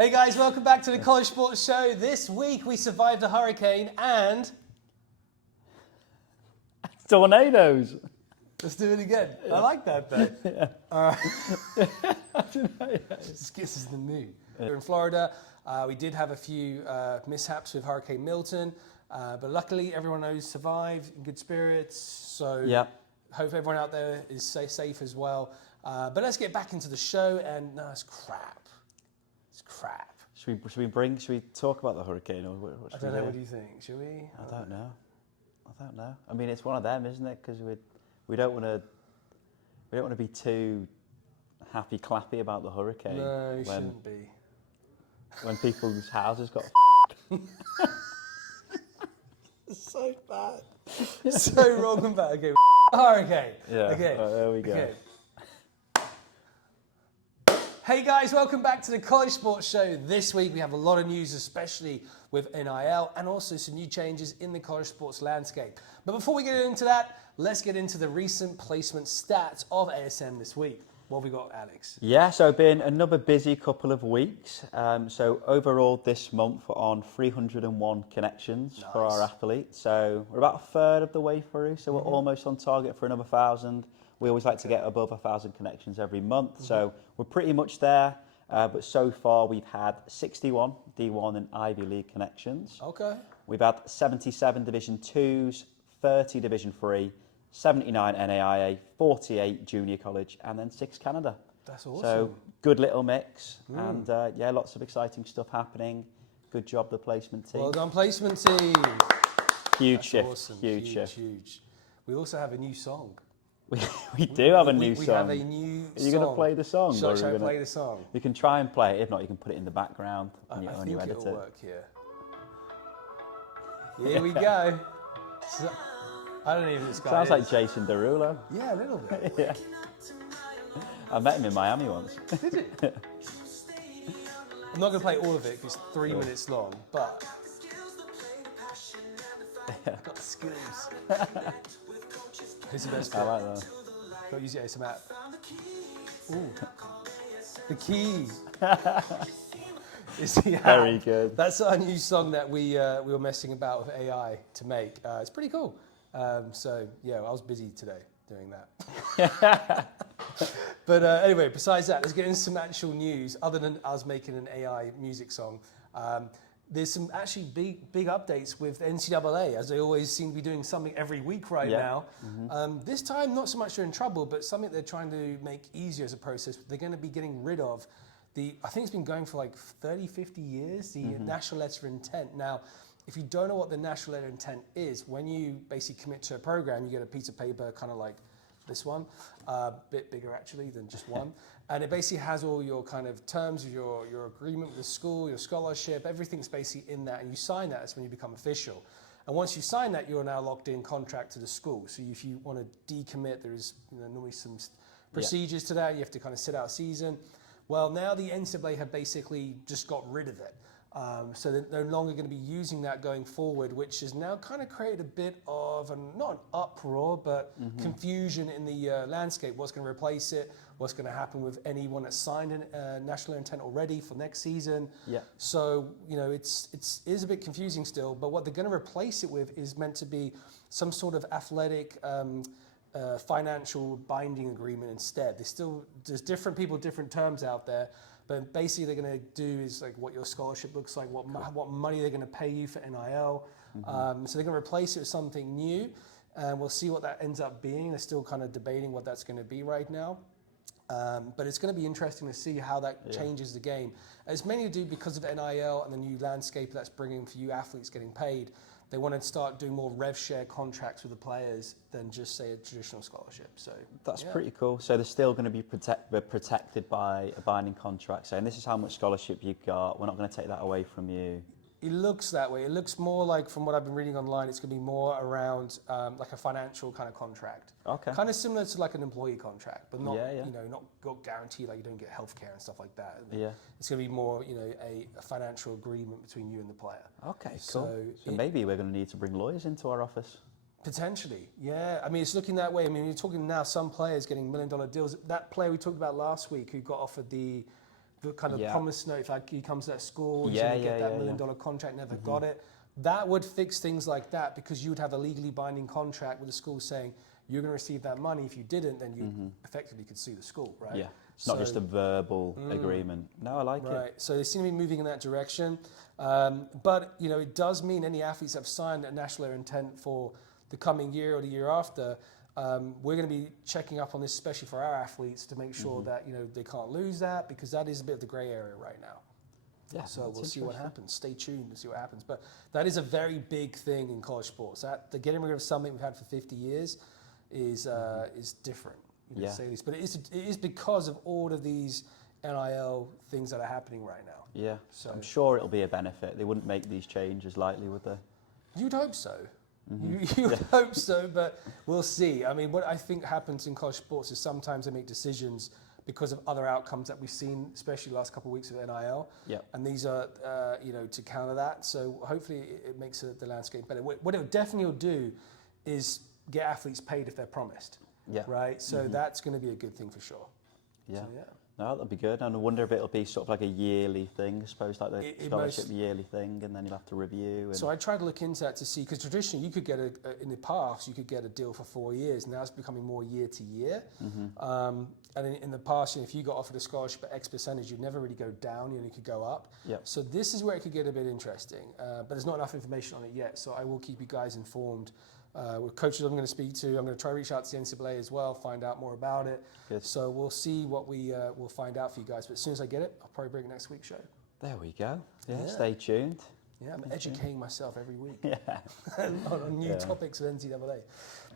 Hey guys, welcome back to the College Sports Show. This week we survived a hurricane and... Tornadoes. Let's do it again. Yeah. I like that though. This gets us in the mood. We're in Florida. We did have a few mishaps with Hurricane Milton, but luckily everyone knows survived in good spirits. So hope everyone out there is safe as well. But let's get back into the show. And no, it's crap. It's crap. Should we talk about the hurricane? Or what I don't know. What do you think? Should we? I don't know. I mean, it's one of them, isn't it? Because we don't want to be too happy clappy about the hurricane. No, you shouldn't be. When people's houses got It's so bad. So wrong and bad. Okay, hurricane. Yeah. Okay. Oh, there we go. Okay. Hey guys, welcome back to the College Sports Show. This week we have a lot of news, especially with NIL and also some new changes in the college sports landscape. But before we get into that, let's get into the recent placement stats of ASM this week. What have we got, Alex? Yeah, so it's been another busy couple of weeks. So overall this month we're on 301 connections for our athletes. So we're about a third of the way through, so we're almost on target for another 1,000. We always like to get above 1,000 connections every month, so we're pretty much there. But so far we've had 61 D1 and Ivy League connections. Okay. We've had 77 Division 2s, 30 Division 3, 79 NAIA, 48 Junior College, and then 6 Canada. That's awesome. So good little mix, and yeah, lots of exciting stuff happening. Good job, the placement team. Well done, placement team. Huge That's shift, awesome. huge shift. Huge. We also have a new song. We do have a new song. We have a new song. Are you going to play the song? Shall I play the song? You can try and play it. If not, you can put it in the background when you edit it. I think it'll work here. Here we go. So, I don't know who this guy Sounds is. like Jason Derulo. Yeah, a little bit. Yeah. I met him in Miami once. Did you? I'm not going to play all of it because it's 3 minutes long, but I've got the skills. Who's the best bit? I like that. Got to use the ASM app. Ooh. The key. Is the app. Very good. That's our new song that we were messing about with AI to make. It's pretty cool. So yeah, I was busy today doing that. But anyway, besides that, let's get into some actual news. Other than us making an AI music song, there's some actually big updates with NCAA, as they always seem to be doing something every week right now. This time, not so much they're in trouble, but something they're trying to make easier as a process. They're going to be getting rid of I think it's been going for like 30, 50 years, the national letter of intent. Now, if you don't know what the national letter of intent is, when you basically commit to a program, you get a piece of paper kind of like this one, a bit bigger actually than just one. And it basically has all your kind of terms of your agreement with the school, your scholarship, everything's basically in that, and you sign that, that's when you become official. And once you sign that, you're now locked in contract to the school. So if you want to decommit, there is normally some procedures to that. You have to kind of sit out a season. Well, now the NCAA have basically just got rid of it. So they're no longer going to be using that going forward, which has now kind of created a bit of, not an uproar, but confusion in the landscape. What's going to replace it? What's going to happen with anyone that's signed a national intent already for next season? Yeah. So, it is a bit confusing still, but what they're going to replace it with is meant to be some sort of athletic financial binding agreement instead. There's different people, different terms out there, but basically they're going to do is like what your scholarship looks like, what money they're going to pay you for NIL. So they're going to replace it with something new, and we'll see what that ends up being. They're still kind of debating what that's going to be right now. But it's going to be interesting to see how that changes the game. It's mainly to do because of NIL and the new landscape that's bringing for you athletes getting paid. They want to start doing more rev share contracts with the players than just, say, a traditional scholarship. So that's pretty cool. So they're still going to be protected by a binding contract saying this is how much scholarship you got. We're not going to take that away from you. It looks that way. It looks more like, from what I've been reading online, it's going to be more around like a financial kind of contract. Okay. Kind of similar to like an employee contract, but not not guaranteed, like you don't get healthcare and stuff like that. Yeah. It's going to be more a financial agreement between you and the player. Okay, cool. So maybe we're going to need to bring lawyers into our office. Potentially, yeah. I mean, it's looking that way. I mean, you're talking now some players getting $1 million deals. That player we talked about last week who got offered the the kind of promise note, if he comes to that school, he's Yeah, going to get yeah, that $1 yeah, million contract, never got it. That would fix things like that, because you would have a legally binding contract with the school saying you're going to receive that money. If you didn't, then you effectively could sue the school, right? Yeah, it's not just a verbal agreement. No, I like it. Right, so they seem to be moving in that direction. But, you know, it does mean any athletes that have signed a national letter intent for the coming year or the year after, we're going to be checking up on this, especially for our athletes, to make sure that, you know, they can't lose that, because that is a bit of the grey area right now. Yeah, so we'll see what happens. Stay tuned to see what happens. But that is a very big thing in college sports. That the getting rid of something we've had for 50 years is different, you know, to say the least. But it is because of all of these NIL things that are happening right now. Yeah, So I'm sure it'll be a benefit. They wouldn't make these changes lightly, would they? you'd hope so. You would hope so, but we'll see. I mean, what I think happens in college sports is sometimes they make decisions because of other outcomes that we've seen, especially the last couple of weeks of NIL. Yeah. And these are, you know, to counter that. So hopefully it makes the landscape better. What it definitely will do is get athletes paid if they're promised. Yeah. Right? So that's going to be a good thing for sure. Yeah. So, yeah. No, that'll be good. And I wonder if it'll be sort of like a yearly thing, I suppose, like the scholarship yearly thing, and then you'll have to review. And So I tried to look into that to see, because traditionally you could get in the past, you could get a deal for 4 years. Now it's becoming more year to year. And in the past, you know, if you got offered a scholarship at X percentage, you'd never really go down, you only could go up. Yep. So this is where it could get a bit interesting, but there's not enough information on it yet. So I will keep you guys informed. With coaches I'm going to speak to, I'm going to try to reach out to the NCAA as well, find out more about it. Good. So we'll see what we'll find out for you guys. But as soon as I get it, I'll probably bring it next week's show. there we go. Yeah, stay tuned. Yeah, I'm educating myself every week Yeah. on new topics of NCAA.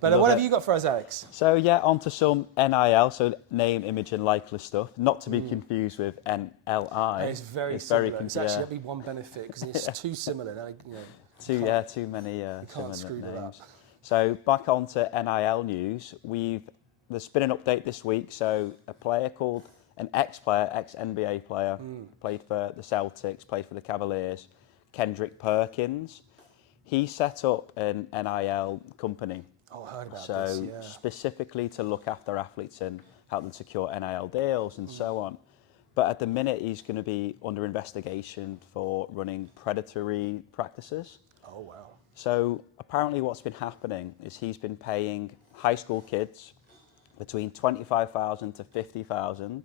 But what have you got for us, Alex? So yeah, on to some NIL, so name, image and likeness stuff, not to be confused with NLI. It's very similar. It's actually that'd be one benefit, because it's too similar. Now, you know, Too many can't screw similar it names. up. So back on to NIL news. There's been an update this week. So an ex-NBA player, played for the Celtics, played for the Cavaliers, Kendrick Perkins. He set up an NIL company. Oh, I heard about So this, yeah. specifically to look after athletes and help them secure NIL deals and so on. But at the minute, he's going to be under investigation for running predatory practices. Oh, wow. So apparently what's been happening is he's been paying high school kids between $25,000 to $50,000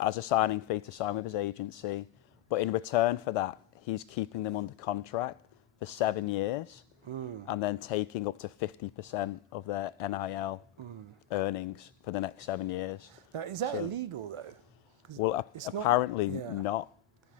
as a signing fee to sign with his agency. But in return for that, he's keeping them under contract for 7 years and then taking up to 50% of their NIL earnings for the next 7 years. Now, is that illegal, though? Well, apparently not.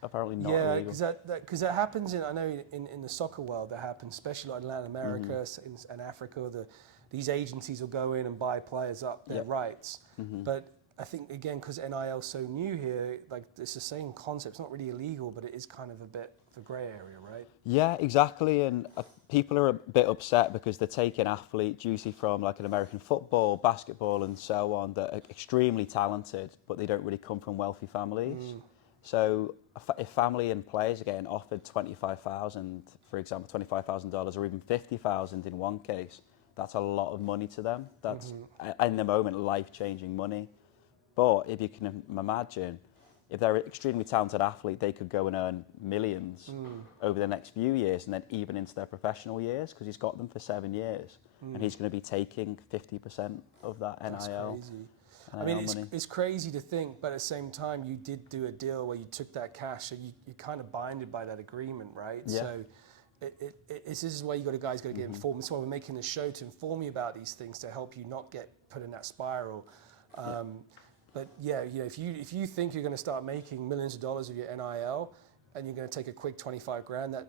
Apparently not illegal. Because that happens in the soccer world. That happens, especially like in Latin America and Africa. These agencies will go in and buy players up their rights. But I think again, because NIL is so new here, like it's the same concept. It's not really illegal, but it is kind of a bit of a grey area, right? Yeah, exactly. And people are a bit upset because they're taking athletes usually from like an American football, basketball, and so on that are extremely talented, but they don't really come from wealthy families. So if family and players are getting offered $25,000, for example, $25,000 or even $50,000 in one case, that's a lot of money to them. That's in the moment life-changing money. But if you can imagine, if they're an extremely talented athlete, they could go and earn millions over the next few years, and then even into their professional years, because he's got them for 7 years, and he's going to be taking 50% of that NIL. That's crazy. I mean, it's crazy to think, but at the same time, you did do a deal where you took that cash, so you're kind of binded by that agreement, right? Yeah. So this is why guys got to get informed. That's why we're making this show, to inform you about these things, to help you not get put in that spiral. But yeah, you know, if you think you're going to start making millions of dollars with your NIL, and you're going to take a quick 25 grand, that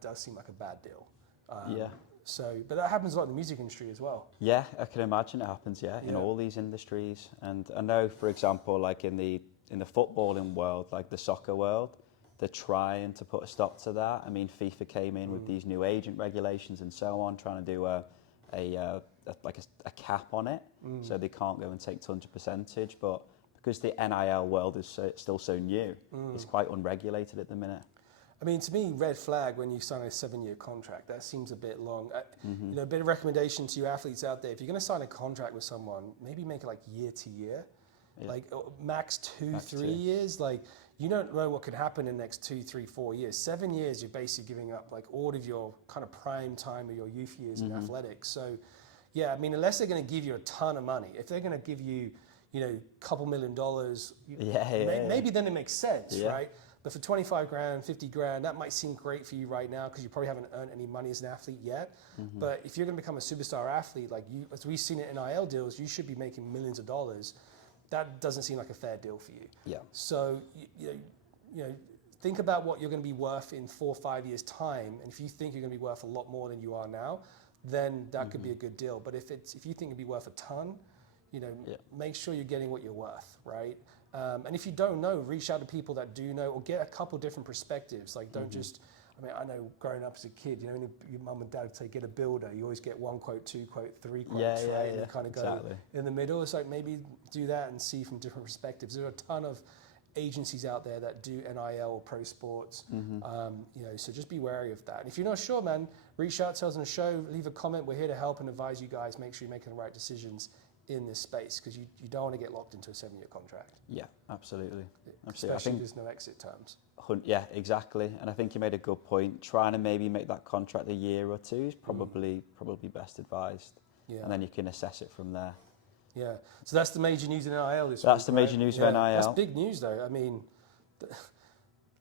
does seem like a bad deal. Yeah. So, but that happens a lot in the music industry as well. Yeah, I can imagine it happens. In all these industries, and I know, for example, like in the footballing world, like the soccer world, they're trying to put a stop to that. I mean, FIFA came in with these new agent regulations and so on, trying to do a cap on it, so they can't go and take tons of percentage. But because the NIL world is still so new, it's quite unregulated at the minute. I mean, to me, red flag when you sign a 7-year contract. That seems a bit long. You know, a bit of recommendation to you athletes out there: if you're going to sign a contract with someone, maybe make it like year to year. like max Max 3 2. years. Like you don't know what could happen in the next 2, 3, 4 years. 7 years, you're basically giving up like all of your kind of prime time of your youth years in athletics. So, yeah, I mean, unless they're going to give you a ton of money, if they're going to give you, you know, a couple $1 million, maybe then it makes sense, right? But for 25 grand, 50 grand, that might seem great for you right now because you probably haven't earned any money as an athlete yet. But if you're going to become a superstar athlete, like you, as we've seen it in NIL deals, you should be making millions of dollars. That doesn't seem like a fair deal for you. Yeah. So, you know, think about what you're going to be worth in 4 or 5 years' time. And if you think you're going to be worth a lot more than you are now, then that could be a good deal. But if you think it'd be worth a ton, you know, make sure you're getting what you're worth, right? And if you don't know, reach out to people that do know, or get a couple different perspectives. Like, don't just, I mean, I know growing up as a kid, you know, when your mum and dad would say, get a builder, you always get 1 quote, 2 quote, 3 quotes, right? And you kind of go in the middle. It's like, maybe do that and see from different perspectives. There are a ton of agencies out there that do NIL or pro sports, you know, so just be wary of that. And if you're not sure, man, reach out to us on the show, leave a comment. We're here to help and advise you guys. Make sure you're making the right decisions in this space, because you don't want to get locked into a 7-year contract. Yeah, absolutely. Especially if there's no exit terms. Yeah, exactly. And I think you made a good point. Trying to maybe make that contract a year or two is probably best advised. And then you can assess it from there. Yeah. So that's the major news in NIL this week. That's the major news of NIL. That's big news, though. I mean,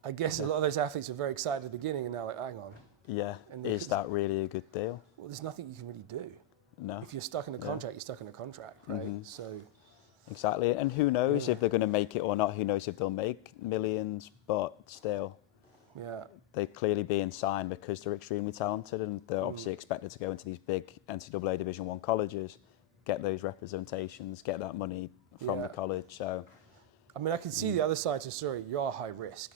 I guess a lot of those athletes were very excited at the beginning, and now like, hang on. Yeah. Is that really a good deal? Well, there's nothing you can really do. No. If you're stuck in a contract, you're stuck in a contract, right? So. Exactly. And who knows if they're going to make it or not? Who knows if they'll make millions? But still, they're clearly being signed because they're extremely talented, and they're obviously expected to go into these big NCAA Division I colleges, get those representations, get that money from the college. So, I mean, I can see the other side to the story. You're high risk.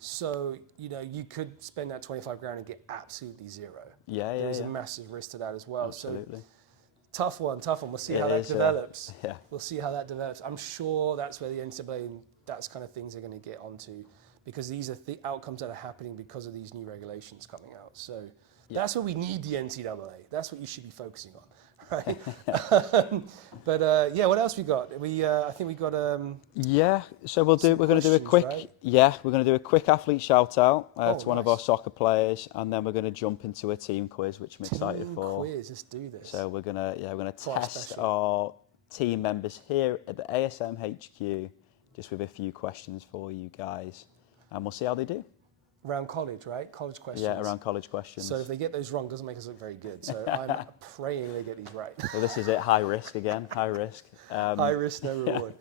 So, you know, you could spend that 25 grand and get absolutely zero. There's a massive risk to that as well. Absolutely. So, tough one. We'll see how that develops. We'll see how that develops. I'm sure that's where the NCAA and that's kind of things they're going to get onto, because these are the outcomes that are happening because of these new regulations coming out. So, that's where we need the NCAA. That's what you should be focusing on. Right, but what else we got? I think we got. So we're going to do a quick. Right? We're going to do a quick athlete shout out to one of our soccer players, and then we're going to jump into a team quiz, which I'm excited for. Quiz, let's do this. So we're gonna test our team members here at the ASM HQ, just with a few questions for you guys, and we'll see how they do. Around college, right? College questions. Yeah, around college questions. So if they get those wrong, it doesn't make us look very good. So I'm praying they get these right. Well, this is it. High risk again. High risk. High risk, no reward.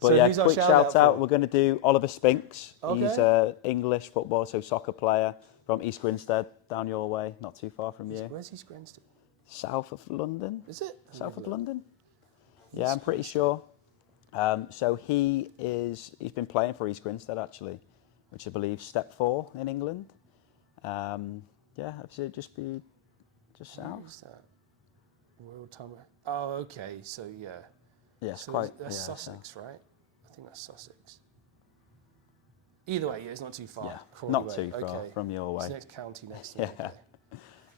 But so quick shout out. We're going to do Oliver Spinks. Okay. He's an English football, so soccer player from East Grinstead, down your way, not too far from you. Where's East Grinstead? South of London. Is it? South of London? Yeah, I'm pretty sure. So he's been playing for East Grinstead actually, which I believe step 4 in England. Obviously just south. Where's that? Royal Tumber. Oh, okay. So yeah. Yes, so quite. That's Sussex, right? I think that's Sussex. Either way, it's not too far. Yeah, not too far from your way. It's the next county next to me.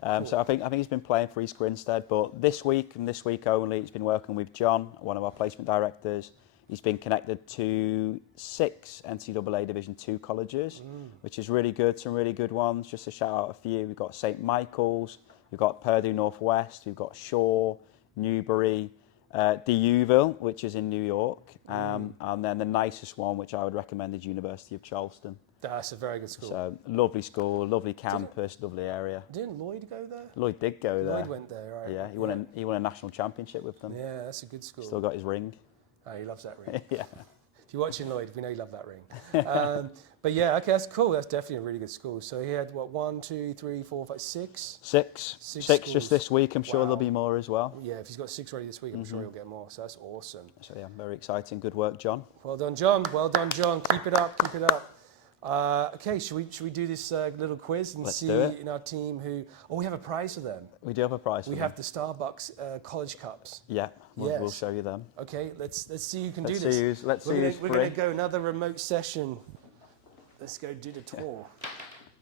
Cool. So I think he's been playing for East Grinstead, but this week and this week only, he's been working with John, one of our placement directors. He's been connected to 6 NCAA Division II colleges, which is really good. Some really good ones. Just to shout out a few, we've got St. Michael's, we've got Purdue Northwest, we've got Shaw, Newbury, DUville, which is in New York, and then the nicest one, which I would recommend, is University of Charleston. That's a very good school. So lovely school, lovely campus, lovely area. Didn't Lloyd go there? Lloyd did go there. Lloyd went there, right? Yeah, he won a national championship with them. Yeah, that's a good school. Still got his ring. Oh, he loves that ring. Yeah. If you're watching Lloyd, we know you love that ring. But yeah, okay, that's cool. That's definitely a really good school. So he had, 1, 2, 3, 4, 5, 6? Six just this week. I'm sure there'll be more as well. Yeah, if he's got 6 ready this week, I'm sure he'll get more. So that's awesome. So yeah, very exciting. Good work, John. Well done, John. Well done, John. Keep it up. Keep it up. Okay, should we do this little quiz and see in our team who? Oh, we have a prize for them. We do have a prize. We have the Starbucks college cups. Yeah, we'll show you them. Okay, let's see who can do this. Let's see who's free. We're going to go another remote session. Let's go do the tour.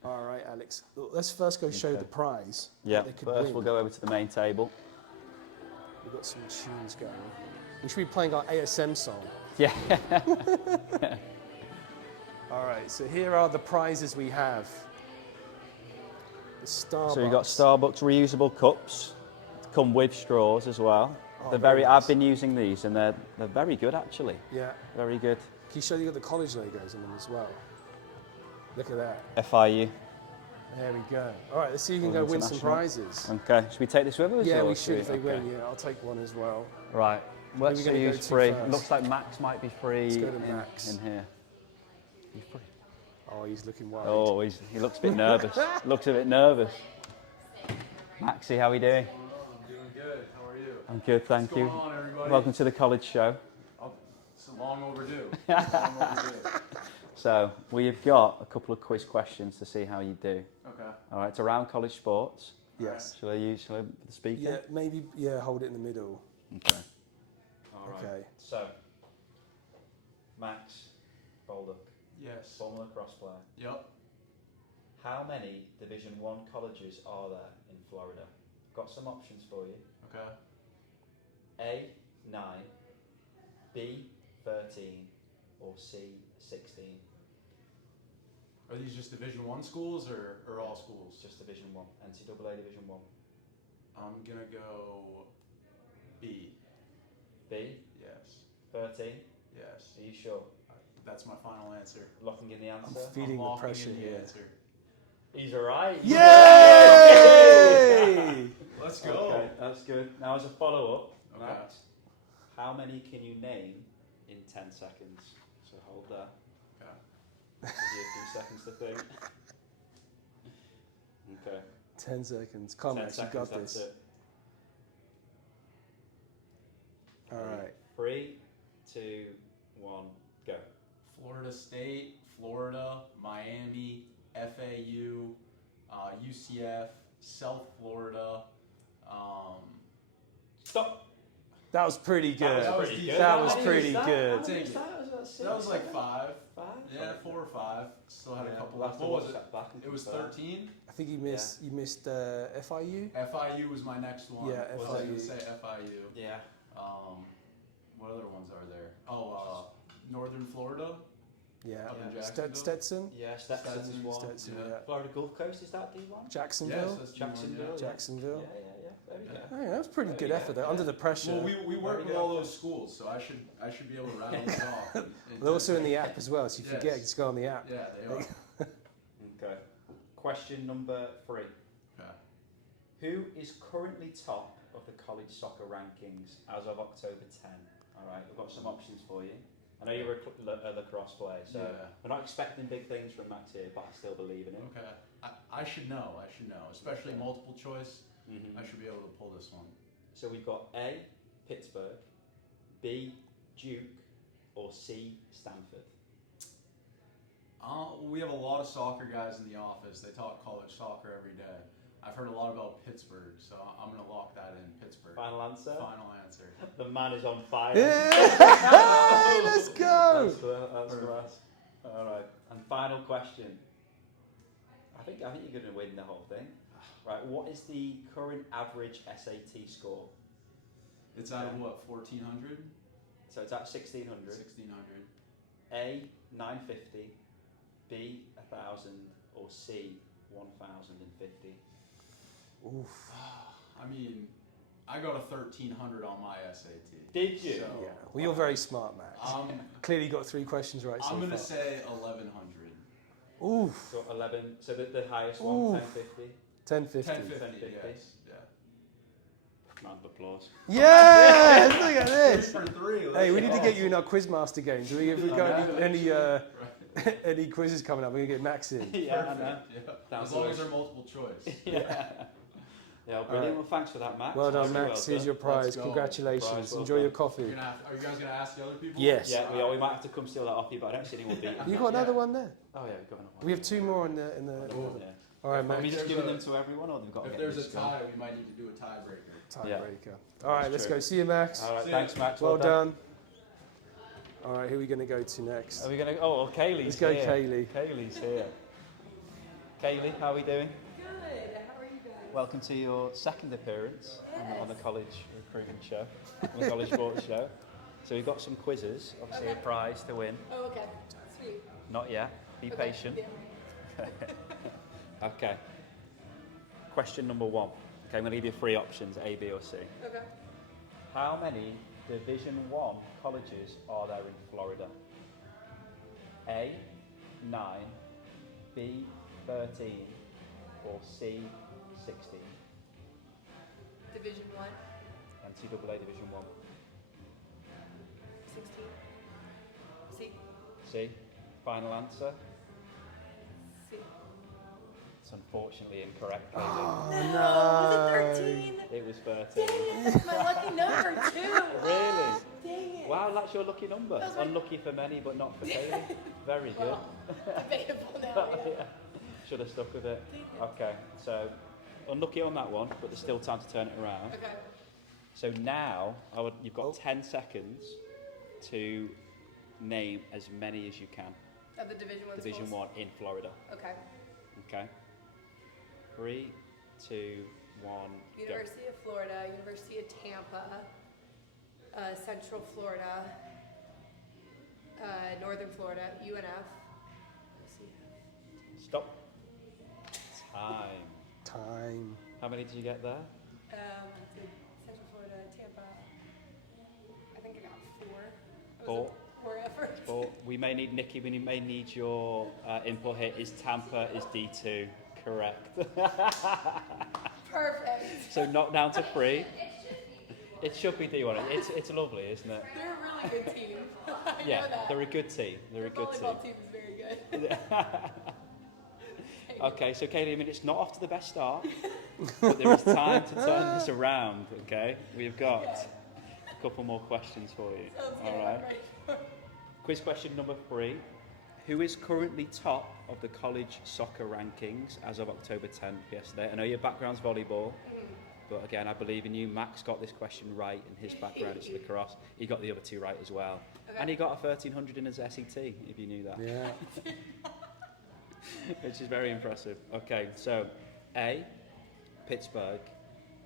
All right, Alex. Let's first go show the prize. Yeah. First, we'll go over to the main table. We've got some tunes going. We should be playing our ASM song. Yeah. All right, so here are the prizes we have. The Starbucks. So you've got Starbucks reusable cups, come with straws as well. Oh, They're very very. nice. I've been using these, and they're very good actually. Yeah. Very good. Can you show you got the college logos on them as well? Look at that. FIU. There we go. All right, let's see if you can go win some prizes. Okay. Should we take this with us? Yeah, or we should if they okay. win. Yeah, I'll take one as well. Right. Let's we gonna go use to free. first? Looks like Max might be free. Let's go to Max. in here. He's free. Oh, he's looking worried. Oh, he looks a bit nervous. Looks a bit nervous. Maxie, how are we doing? I'm doing good. How are you? I'm good, thank you. What's going on, everybody? Welcome to the college show. Oh, it's long overdue. Long overdue. So we've got a couple of quiz questions to see how you do. Okay. All right, it's around college sports. Yes. Shall I put the speaker? Yeah, maybe. Yeah, hold it in the middle. Okay. All right. Okay. So, Max Bolduck, Yes. former lacrosse player. Yep. How many Division 1 colleges are there in Florida? Got some options for you. Okay. A, 9, B, 13, or C, 16. Are these just Division 1 schools or all schools? Just Division 1, NCAA Division 1. I'm gonna go B. B, Yes. 13. Yes. Are you sure? That's my final answer. Locking in the I'm answer? feeling the locking pressure in the here. answer. He's alright. Yay! Let's go. Okay, that's good. Now as a follow-up, Okay. Max, how many can you name in 10 seconds? So hold there. Okay. Give you a few seconds to think. Okay. 10 seconds. Come on, 10 Max, you seconds, got that's this. it. All right. 3, 2, 1, go. Florida State, Florida, Miami, FAU, UCF, South Florida. Stop! That was pretty good. That was pretty good. That was How pretty many good. Take it. That was like 5. 5? Yeah, 4 or 5. Still had a couple. We'll have to What was watch it? that back and It was confirm. 13. I think you missed. You missed FIU. FIU was my next one. Yeah, I was gonna FIU. say FIU. Yeah. What other ones are there? Oh, Northern Florida. Yeah. Up in Yeah. Jacksonville. Stetson. Yeah, Stetson's Stetson, one. Stetson. Yeah. Yeah. Florida Gulf Coast, is that D1? Jacksonville. Yes, that's Jacksonville. D1, Jacksonville. Yeah. There we go. Oh, yeah, that was pretty good Yeah, effort there. yeah. Under the pressure. Well, we work with go. all those schools, so I should be able to rattle it off. They're also in the app as well, so if you Yes. forget, just go on the app. Yeah, they are. Okay. Question number 3. Okay. Who is currently top of the college soccer rankings as of October 10? All right, we've got some options for you. I know you're a lacrosse player, so Yeah. we're not expecting big things from Max here, but I still believe in him. Okay. I should know. Especially multiple choice. Mhm. I should be able to pull this one. So we've got A, Pittsburgh, B, Duke, or C, Stanford. We have a lot of soccer guys in the office. They talk college soccer every day. I've heard a lot about Pittsburgh, so I'm going to lock that in. Pittsburgh. Final answer? Final answer. The man is on fire. Yeah! Let's go! That's class. All right. And final question. I think you're going to win the whole thing. Right. What is the current average SAT score? It's out of what, 1,400? So it's at 1600. 1,600. A 950, B 1000, or C 1050. Oof. I mean, I got a 1,300 on my SAT. Did you? So, Yeah. Well, you're very smart, Max. Clearly got 3 questions right so I'm going to far. say 1,100. Oof. So 11. So the highest one, Oof. 1050. 1050. 1050, 1050. yes. Yeah. Round of applause. Yes! Look at this! 3 for 3. Hey, we need to get you in our Quizmaster games. If we got any any quizzes coming up, we're going to get Max in. Yeah, I know. Yeah. As long as they're multiple choice. Yeah. Yeah, well, brilliant. Well, thanks for that, Max. Well done, Very Max. well Here's your prize. Let's go. Congratulations. Prize, well Enjoy done. your coffee. Are you guys going to ask the other people? Yes. Yeah, we might have to come steal that off you, but I don't see anyone beating You you. got another one there? Oh, yeah, we've got another one. We have 2 more in the. Cool. Yeah. All right, Are we Max. just There's giving a- them to everyone, or they've got to If get there's a this going? tie, we might need to do a tiebreaker. Tiebreaker. All right, That's let's true. go. See you, Max. All right, See ya. thanks, Max. Well done. All right, who are we going to go to next? Are we going to... Oh, well, Kaylee's Let's go, here. Kaylee. Kaylee's here. Kaylee, how are we doing? Good. How are you guys? Welcome to your second appearance on the college recruiting show, on the college sports show. So we've got some quizzes, obviously Okay. a prize to win. Oh, okay. Sweet. Not yet. Be Okay. patient. Yeah. Okay. Question number 1. Okay, I'm going to give you 3 options, A, B or C. Okay. How many Division 1 colleges are there in Florida? A, 9, B, 13 or C, 16? Division 1, NCAA Division 1. 16. C. C, final answer? C. It's unfortunately incorrect. Oh, No, no. was it 13? It was 13. Dang it, that's my lucky number too. Really? Dang it. Wow, that's your lucky number. That was my- Unlucky for many, but not for Kaylee. Very good. Well, debatable now, yeah. Yeah. Should have stuck with it. Okay, so unlucky on that one, but there's still time to turn it around. Okay. So now you've got 10 seconds to name as many as you can. Of the Division 1 Division schools? 1 in Florida. Okay. Okay. 3, 2, 1, go. University of Florida, University of Tampa, Central Florida, Northern Florida, UNF. Stop. Time. Time. How many did you get there? Central Florida, Tampa. I think I got 4. It was 4. a poor effort. 4. We may need Nikki. We may need your input here. Is Tampa is D2 correct? Perfect. So knock down to 3. It should be D1. It's lovely, isn't it? They're a really good team. I Yeah, know that. they're a good team. They're a good team. volleyball team is very good. Okay, so Kaylee, I mean, it's not off to the best start, but there is time to turn this around, okay? We've got a couple more questions for you. Sounds good. All right. Quiz question number 3. Who is currently top of the college soccer rankings as of October 10th yesterday? I know your background's volleyball, but again, I believe in you. Max got this question right in his background. It's lacrosse. He got the other 2 right as well. Okay. And he got a 1300 in his SET, if you knew that. Yeah. Which is very impressive. Okay, so A, Pittsburgh,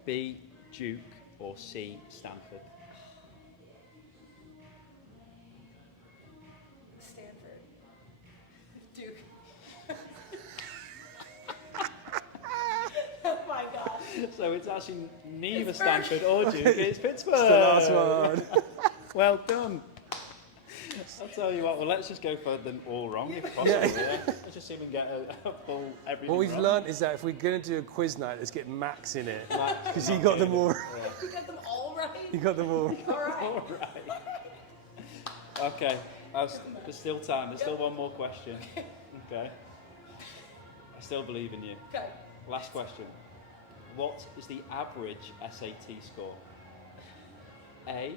B, Duke, or C, Stanford? Stanford. Duke. Oh my god. So it's actually neither Pittsburgh. Stanford or Duke, it's Pittsburgh. It's the last one. Well done. I'll tell you what, well, let's just go for them all wrong if possible. Yeah. Let's just see if we can get a full everything What we've wrong. learned is that if we're going to do a quiz night, let's get Max in it. Max, Because he got them all. You got them all right? He got them all. All right. All right. Okay, there's still time. There's still one more question. Okay. I still believe in you. Okay. Last question. What is the average SAT score? A,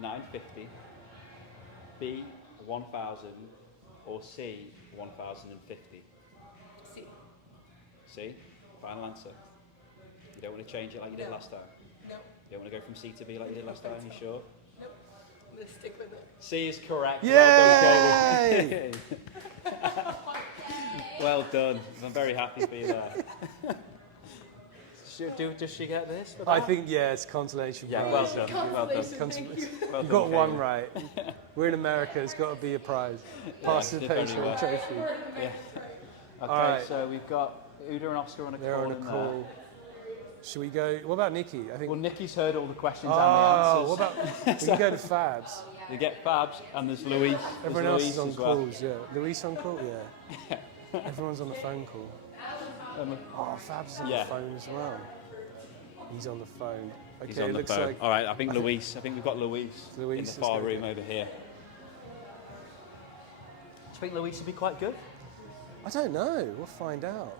950, B, 1000, or C, 1050? C. C, final answer. You don't want to change it like you did No. last time? Nope. You don't want to go from C to B like you did last time, you sure? Nope. I'm gonna stick with it. C is correct. Yay! Well done, Kaylee. Well done. I'm very happy for you there. Does she get this? For I that? think, yeah, it's consolation Yeah, prize. well done. Well done. Consolation, thank you. Well You done, got one Kaylee. right. We're in America, it's got to be a prize. Participation only trophy. Yeah. Okay, All right. so we've got Uda and Oscar on a They're call on a in call. Should we go? What about Nikki? I there. think. Well, Nikki's heard all the questions Oh, and what the answers. about? We can go to Fabs. You get Fabs, and there's Louise. Everyone There's else Louise is on as well. calls. Yeah, Luis on call. Yeah. Everyone's on the phone call. Oh, Fabs is on Yeah. the phone as well. He's on the phone. Okay, He's on it the looks phone. like All right, I think Louise. I think we've got Louise in Louise the is far gonna room go. over here. Do you think Louise would be quite good? I don't know. We'll find out.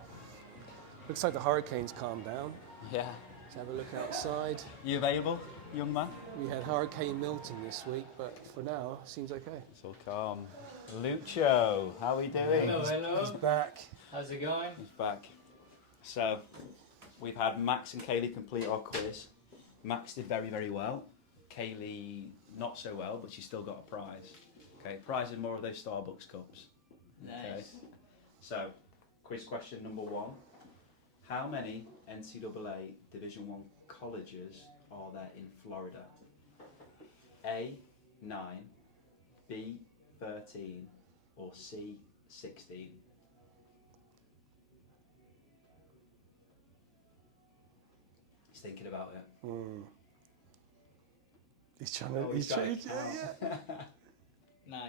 Looks like the hurricane's calmed down. Yeah. Let's have a look outside. You available, young man? We had Hurricane Milton this week, but for now, seems okay. It's all calm. Lucho, how are we doing? Hello, He's hello. back. How's it going? He's back. So, we've had Max and Kaylee complete our quiz. Max did very, very well. Kaylee, not so well, but she still got a prize. Okay, prize is more of those Starbucks cups. Okay. Nice. So, quiz question number 1. How many NCAA Division 1 colleges are there in Florida? A, 9, B 13, or C 16? He's thinking about it. He's trying to. He's trying. Yeah. 9.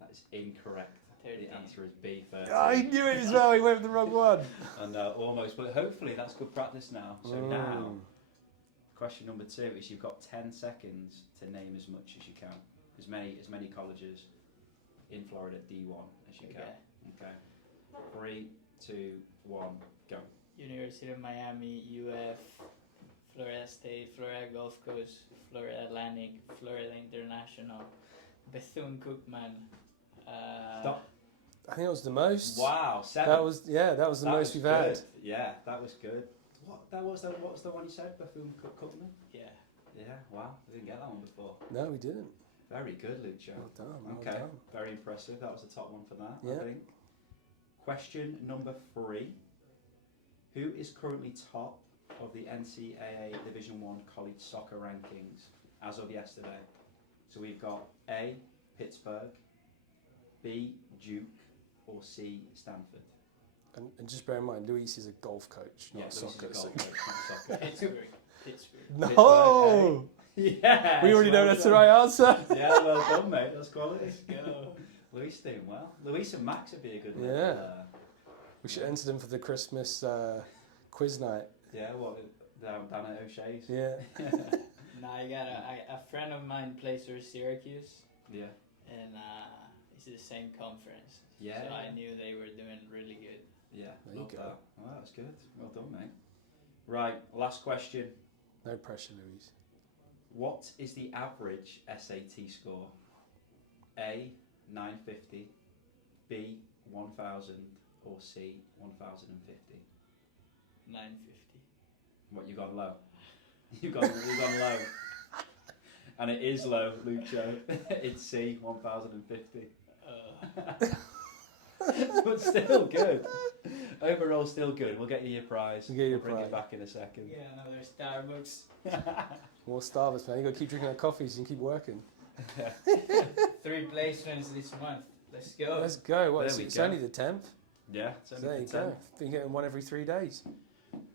That is incorrect. 13. The answer is B 13. I knew it as well. He went with the wrong one. And almost, but hopefully that's good practice now. So now, question number 2 is you've got 10 seconds to name as much as you can, as many colleges in Florida D1 as you can. Okay. 3, 2, 1, go. University of Miami, UF, Florida State, Florida Gulf Coast, Florida Atlantic, Florida International, Bethune-Cookman. Stop. I think it was the most. Wow, 7. That was the most we've had. Yeah, that was good. What was the one you said? Bethune-Cookman? Yeah. Yeah. Wow, we didn't get that one before. No, we didn't. Very good, Lucio. Well done. Well Okay, done. very impressive. That was the top one for that. Yeah. I think. Question number 3. Who is currently top of the NCAA Division 1 college soccer rankings as of yesterday? So we've got A, Pittsburgh, B, Duke, or C, Stanford. And just bear in mind, Luis is a golf coach, not Yeah, soccer. Luis is a golf coach, not soccer. Pittsburgh. No! Yeah. We already know that's the right answer. Yeah, well done, mate. That's quality. Let's go. Luis doing well. Luis and Max would be a good Yeah. little, We should enter them for the Christmas quiz night. yeah, what, down at O'Shea's? Yeah. Now I got a friend of mine plays for Syracuse, Yeah. and it's the same conference. Yeah. So I knew they were doing really good. Yeah, There you love go. that. Well, that's good. Well done, mate. Right, last question. No pressure, Luis. What is the average SAT score? A, 950, B, 1000, or C, 1050? 950. What, you gone low? You've gone low. And it is low, Lucio. It's C, 1050. But still good. Overall, still good. We'll get you your prize. We'll get your bring prize. it back in a second. Yeah, another Starbucks. More starve us, man. You got to keep drinking our coffees and keep working. 3 placements this month. Let's go. Let's go. What, There it's we it's go. only the 10th. Yeah. It's So only there the you go. 10th. Been getting one every 3 days.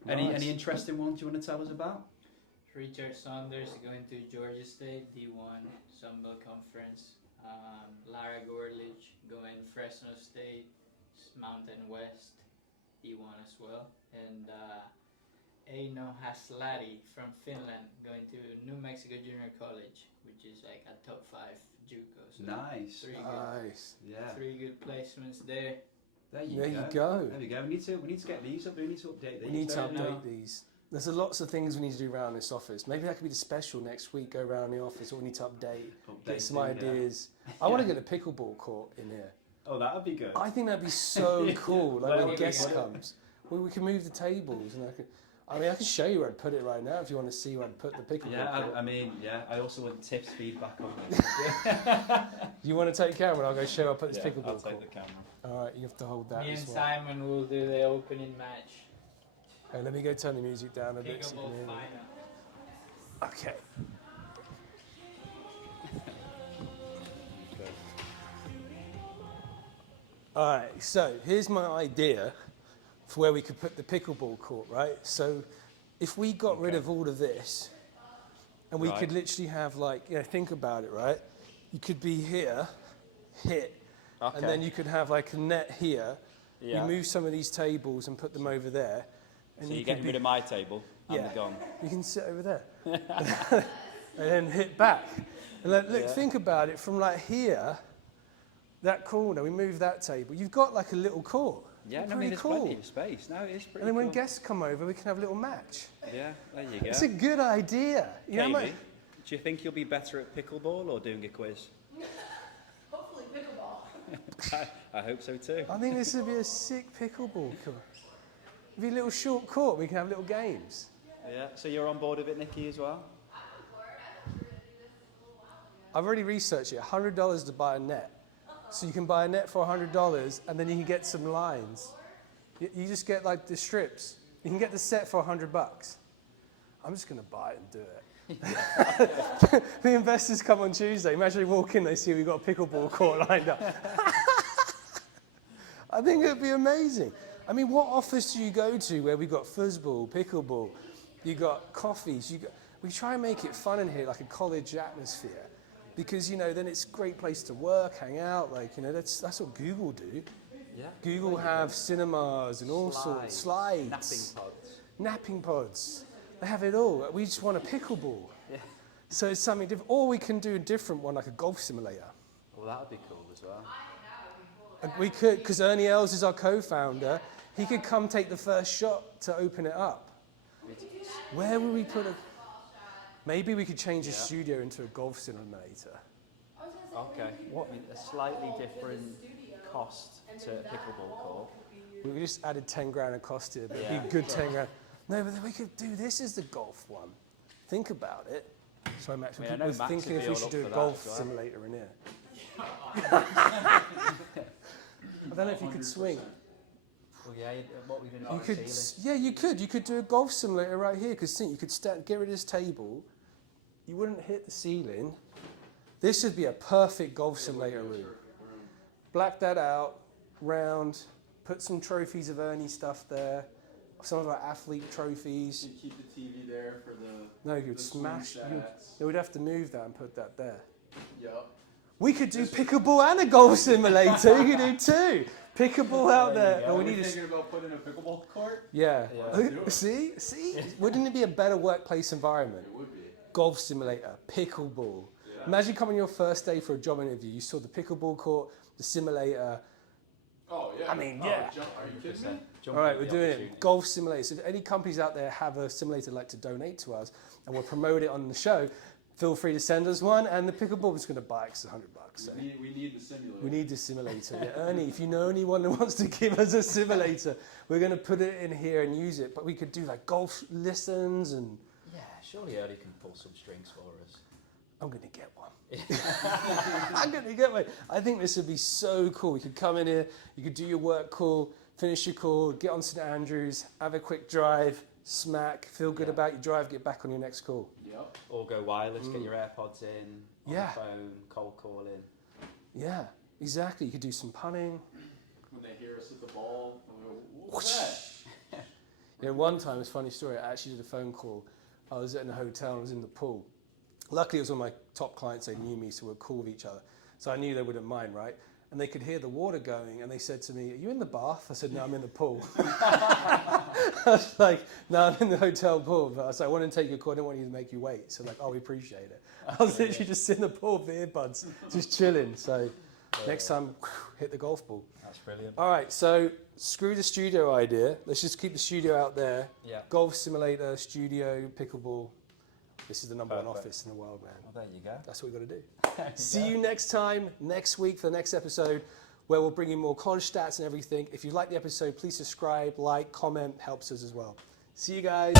Any Nice. interesting ones you want to tell us about? Richard Saunders going to Georgia State, D1, Sunbelt Conference. Lara Gorlich going Fresno State, Mountain West, D1 as well. And Eino Haslari from Finland going to New Mexico Junior College, which is like a top 5 JUCO. So Nice. 3 Nice. Yeah. 3 good placements there. There you There go. you go. There we go. We need to get these up. We need to update these. We need to don't know. update these. There's lots of things we need to do around this office. Maybe that could be the special next week. Go around the office. What we need to update. Get some Updating, yeah. ideas. I want to get a pickleball court in here. Oh, that would be good. I think that'd be so cool. Like Well, when a guest yeah. comes, we can move the tables, and I can show you where I'd put it right now if you want to see where I'd put the pickleball Yeah, court. I also want Tiff's feedback on this. You want to take camera? I'll go show. I'll put this Yeah, pickleball I'll court. take the camera. All right, you have to hold that Me and as well. Simon will do the opening match. Okay, let me go turn the music down a bit. So you Pickleball can hear me. final. Okay. All right, so here's my idea for where we could put the pickleball court, right? So if we got rid of all of this and we Right. could literally have think about it, right? You could be here, hit, and then you could have like a net here. Yeah. You move some of these tables and put them over there. And So you're could getting be- rid of my table and Yeah. the gone. You can sit over there. And then hit back. And look, Yeah. think about it from like here, that corner, we move that table. You've got like a little court. Yeah, Pretty I mean, there's cool. plenty of space. No, it is pretty And then when cool. guests come over, we can have a little match. Yeah, there you go. It's a good idea. You know, Katie, do you think you'll be better at pickleball or doing a quiz? Hopefully pickleball. I hope so too. I think this would be a sick pickleball court. It'd be a little short court, we can have little games. Yeah, so you're on board with it, Nikki, as well? I've already researched it, $100 to buy a net. So you can buy a net for $100 and then you can get some lines. You just get like the strips. You can get the set for $100. I'm just gonna buy it and do it. The investors come on Tuesday. Imagine they walk in, they see we've got a pickleball court lined up. I think it'd be amazing. I mean, what office do you go to where we've got foosball, pickleball, you got coffees, we try and make it fun in here, like a college atmosphere. Because, then it's a great place to work, hang out, that's what Google do. Yeah. Google have cinemas and all sorts, slides. Napping pods. They have it all. We just want a pickleball. Yeah. So it's something different. Or we can do a different one, like a golf simulator. Well, that would be cool as well. We could, because Ernie Els is our co-founder, he could come take the first shot to open it up. Where would we put maybe we could change the studio into a golf simulator. Okay. A slightly different cost to a pickleball court. We just added 10 grand of cost to it, but it'd Yeah. be a good 10 grand. No, but then we could do this as the golf one. Think about it. Sorry, Max, I we're know Max thinking would if be we all should up do a for that golf as well. simulator in here. I don't know if you could swing. Well, yeah, what we've been You could. You could do a golf simulator right here. Because think you could get rid of this table. You wouldn't hit the ceiling. This would be a perfect golf simulator room. Black that out, round. Put some trophies of Ernie stuff there. Some of our athlete trophies. You keep the TV there for the. No, you'd the swing smash. stats. You would have to move that and put that there. Yep. We could do pickleball and a golf simulator. You could do two. Pickleball out There you there. go. And we Are we need a thinking about putting a pickleball court? Yeah. Yeah. Let's do it. See? Wouldn't it be a better workplace environment? It would be. Golf simulator, pickleball. Yeah. Imagine coming your first day for a job interview. You saw the pickleball court, the simulator. Oh yeah. I mean, Oh, yeah. Are you kidding me? All right, we're doing it. Golf simulator. So if any companies out there have a simulator like to donate to us and we'll promote it on the show, feel free to send us one. And the pickleball is going to buy us $100. So. We need the simulator. We need the simulator. Yeah, Ernie, if you know anyone who wants to give us a simulator, we're going to put it in here and use it. But we could do like golf lessons and... Yeah, surely Early can pull some strings for us. I'm going to get one. I'm going to get one. I think this would be so cool. You could come in here, you could do your work call, finish your call, get on St Andrews, have a quick drive, smack, feel good about your drive, get back on your next call. Yep. Or go wireless, get your AirPods in, on Yeah. the phone, cold calling. Yeah, exactly. You could do some punning. When they hear us hit the ball, they'll go, what was that? Yeah, one time, it's a funny story, I actually did a phone call. I was in a hotel, I was in the pool. Luckily, it was one of my top clients, they knew me, so we're cool with each other. So I knew they wouldn't mind, right? And they could hear the water going, and they said to me, "Are you in the bath?" I said, "No, I'm in the pool." I was like, "No, I'm in the hotel pool." But I said, "I want to take your call, I don't want you to make you wait." So like, "Oh, we appreciate it." I was literally just in the pool with the earbuds, just chilling. So next time, hit the golf ball. That's brilliant. All right, so screw the studio idea. Let's just keep the studio out there. Yeah. Golf simulator, studio, pickleball. This is the number one Perfect. office in the world, man. Well, there you go. That's what we've got to do. See you next time, next week for the next episode, where we'll bring you more college stats and everything. If you like the episode, please subscribe, like, comment, helps us as well. See you guys.